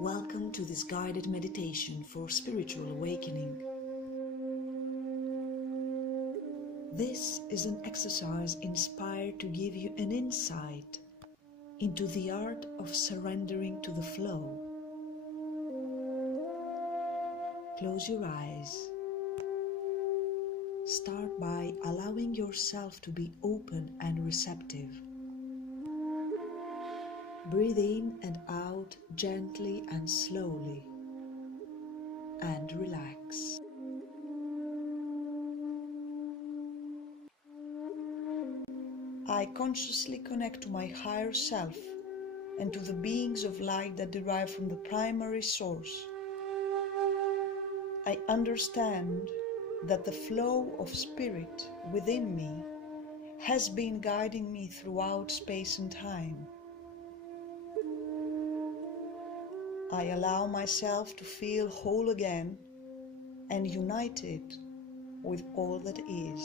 Welcome to this guided meditation for spiritual awakening. This is an exercise inspired to give you an insight into the art of surrendering to the flow. Close your eyes. Start by allowing yourself to be open and receptive. Breathe in and out gently and slowly, and relax. I consciously connect to my higher self and to the beings of light that derive from the primary source. I understand that the flow of spirit within me has been guiding me throughout space and time. I allow myself to feel whole again and united with all that is.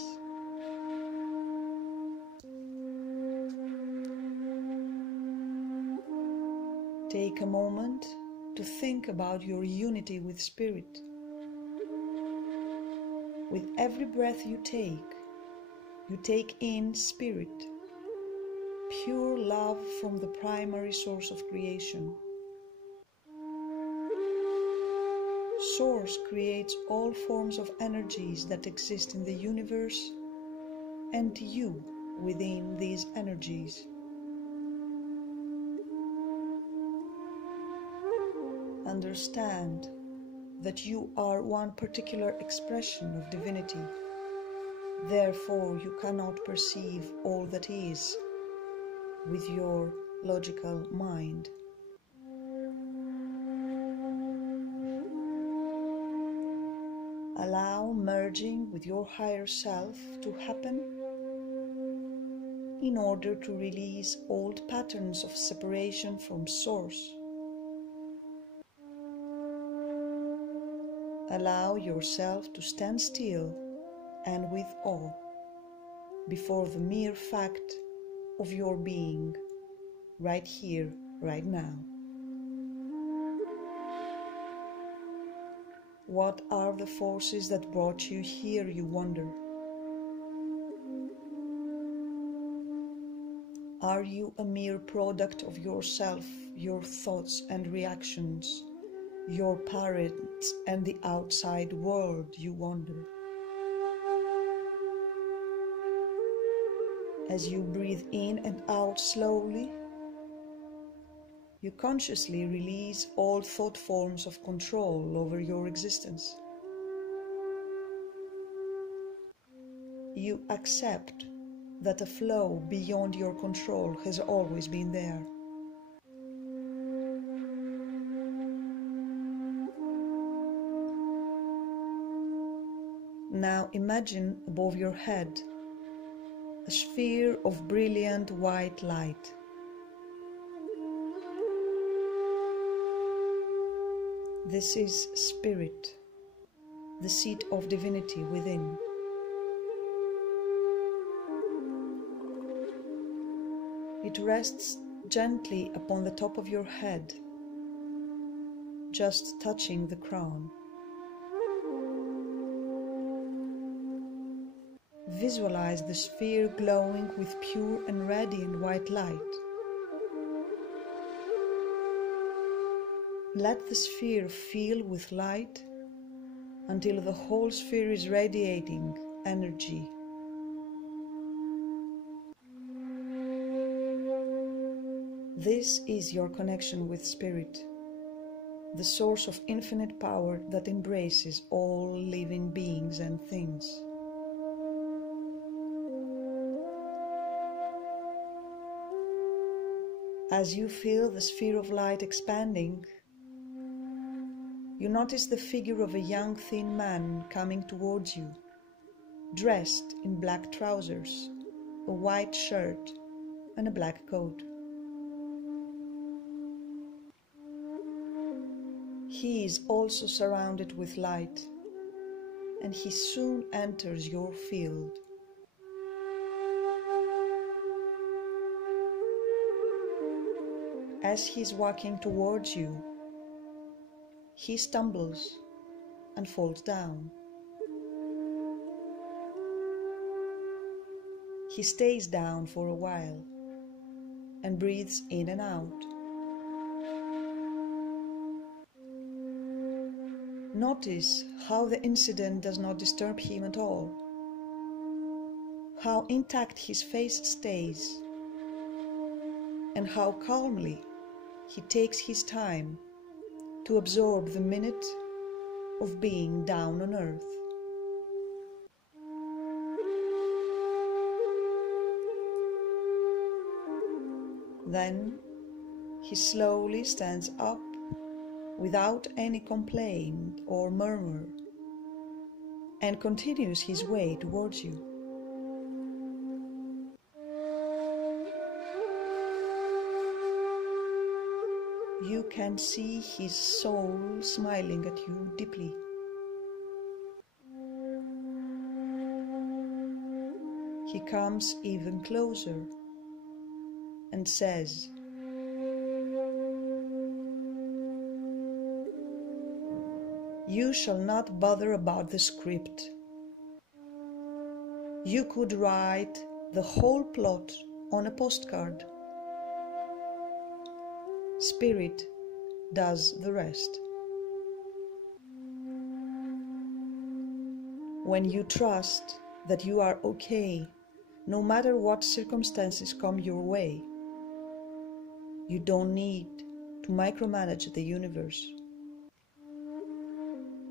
Take a moment to think about your unity with Spirit. With every breath you take in Spirit, pure love from the primary source of creation. Source creates all forms of energies that exist in the universe, and you within these energies. Understand that you are one particular expression of divinity. Therefore, you cannot perceive all that is with your logical mind. Allow merging with your higher self to happen in order to release old patterns of separation from Source. Allow yourself to stand still and with awe before the mere fact of your being right here, right now. What are the forces that brought you here, you wonder? Are you a mere product of yourself, your thoughts and reactions, your parents and the outside world, you wonder? As you breathe in and out slowly, you consciously release all thought forms of control over your existence. You accept that a flow beyond your control has always been there. Now imagine above your head a sphere of brilliant white light. This is Spirit, the seat of divinity within. It rests gently upon the top of your head, just touching the crown. Visualize the sphere glowing with pure and radiant white light. Let the sphere fill with light until the whole sphere is radiating energy. This is your connection with Spirit, the source of infinite power that embraces all living beings and things. As you feel the sphere of light expanding, you notice the figure of a young thin man coming towards you, dressed in black trousers, a white shirt, and a black coat. He is also surrounded with light, and he soon enters your field. As he is walking towards you, he stumbles and falls down. He stays down for a while and breathes in and out. Notice how the incident does not disturb him at all, how intact his face stays, and how calmly he takes his time to absorb the minute of being down on earth. Then he slowly stands up without any complaint or murmur and continues his way towards you. You can see his soul smiling at you deeply. He comes even closer and says, "You shall not bother about the script. You could write the whole plot on a postcard. Spirit does the rest." When you trust that you are okay, no matter what circumstances come your way, you don't need to micromanage the universe.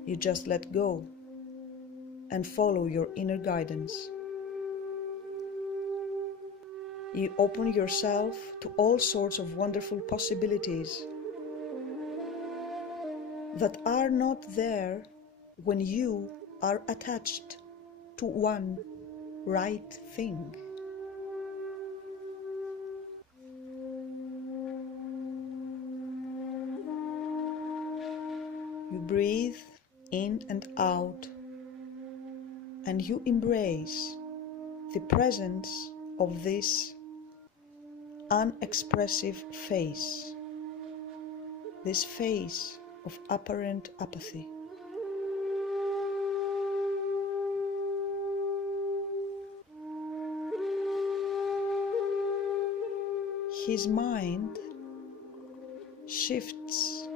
You just let go and follow your inner guidance. You open yourself to all sorts of wonderful possibilities that are not there when you are attached to one right thing. You breathe in and out, and you embrace the presence of this unexpressive face, this face of apparent apathy. His mind shifts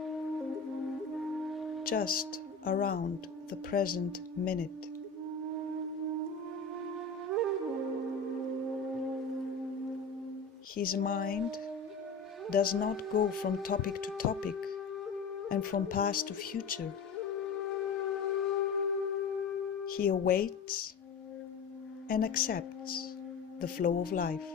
just around the present minute. His mind does not go from topic to topic and from past to future. He awaits and accepts the flow of life.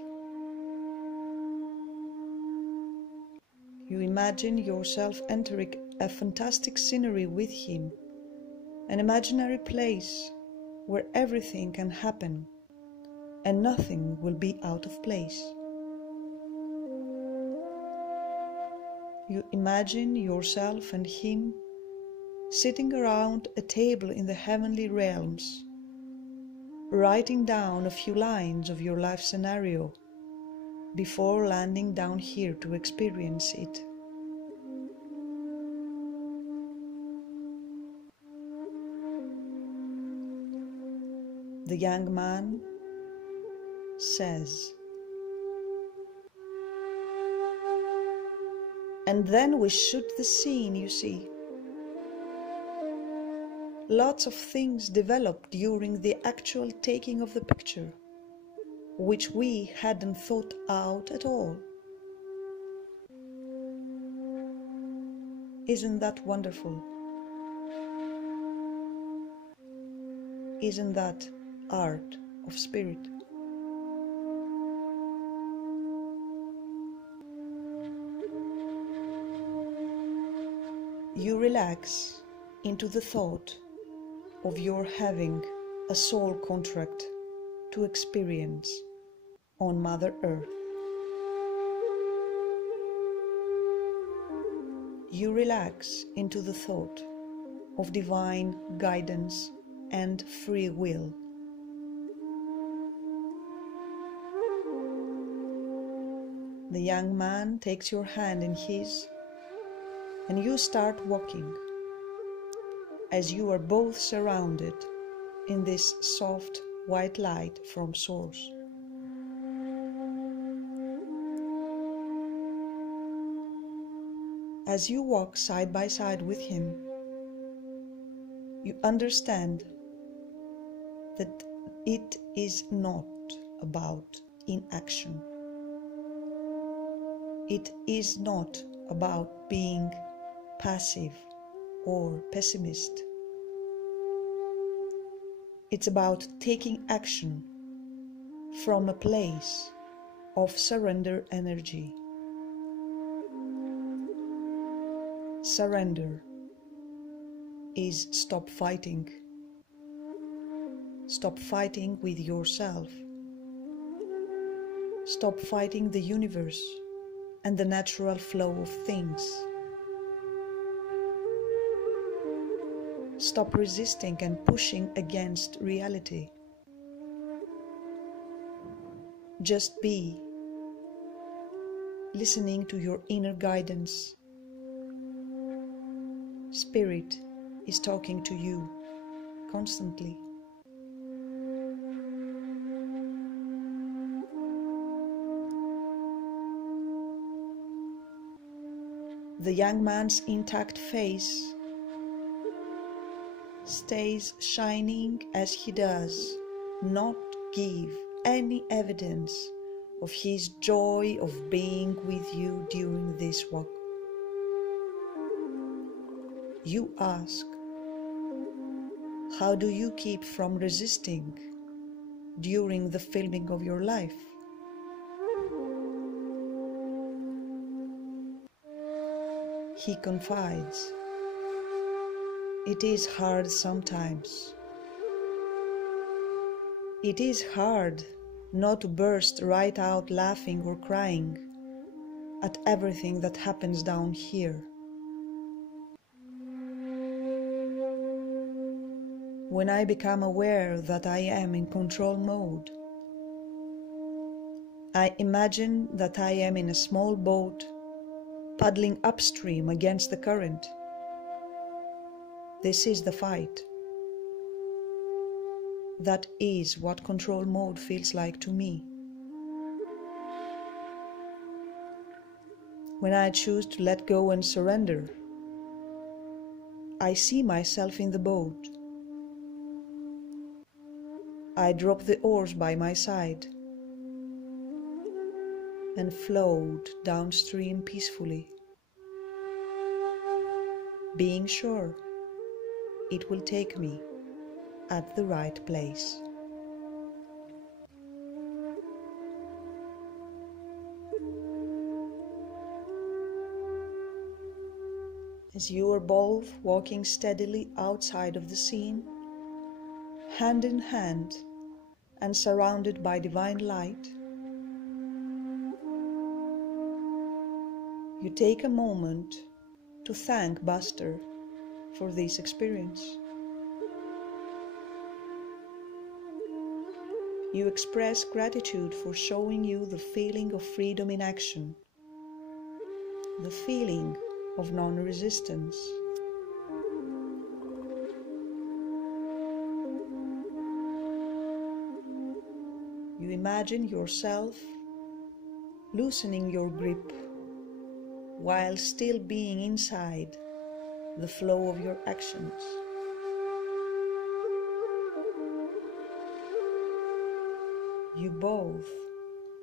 You imagine yourself entering a fantastic scenery with him, an imaginary place where everything can happen and nothing will be out of place. You imagine yourself and him sitting around a table in the heavenly realms, writing down a few lines of your life scenario before landing down here to experience it. The young man says, "And then we shoot the scene, you see. Lots of things developed during the actual taking of the picture, which we hadn't thought out at all. Isn't that wonderful? Isn't that art of spirit?" You relax into the thought of your having a soul contract to experience on Mother Earth. You relax into the thought of divine guidance and free will. The young man takes your hand in his, and you start walking as you are both surrounded in this soft white light from Source. As you walk side by side with him, you understand that it is not about inaction. It is not about being passive or pessimist. It's about taking action from a place of surrender energy. Surrender is stop fighting. Stop fighting with yourself. Stop fighting the universe and the natural flow of things. Stop resisting and pushing against reality. Just be, listening to your inner guidance. Spirit is talking to you constantly. The young man's intact face stays shining as he does not give any evidence of his joy of being with you during this walk. You ask, how do you keep from resisting during the filming of your life? He confides, it is hard sometimes. It is hard not to burst right out laughing or crying at everything that happens down here. When I become aware that I am in control mode, I imagine that I am in a small boat paddling upstream against the current. This is the fight. That is what control mode feels like to me. When I choose to let go and surrender, I see myself in the boat. I drop the oars by my side and float downstream peacefully, being sure it will take me at the right place. As you are both walking steadily outside of the scene, hand in hand and surrounded by divine light, you take a moment to thank Buster for this experience. You express gratitude for showing you the feeling of freedom in action, the feeling of non-resistance. You imagine yourself loosening your grip while still being inside the flow of your actions. You both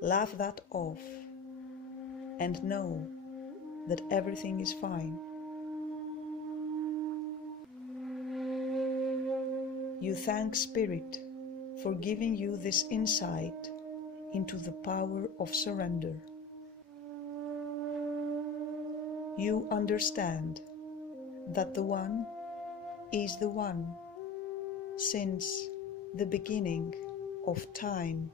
laugh that off and know that everything is fine. You thank Spirit for giving you this insight into the power of surrender. You understand that the One is the One since the beginning of time.